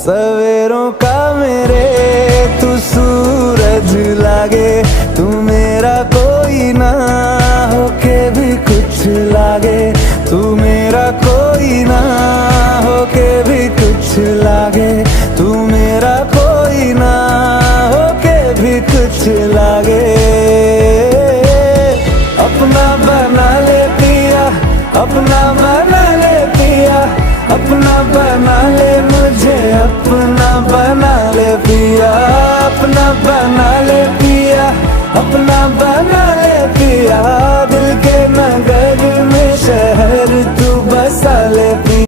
सवेरों का मेरे तू सूरज लागे, तू मेरा कोई ना होके भी कुछ लागे, तू मेरा कोई ना होके भी कुछ लागे, तू मेरा कोई ना होके भी कुछ लागे। अपना बना ले पिया, अपना बना ले पिया, अपना बना ले मुझे, अपना बना ले पिया, अपना बना ले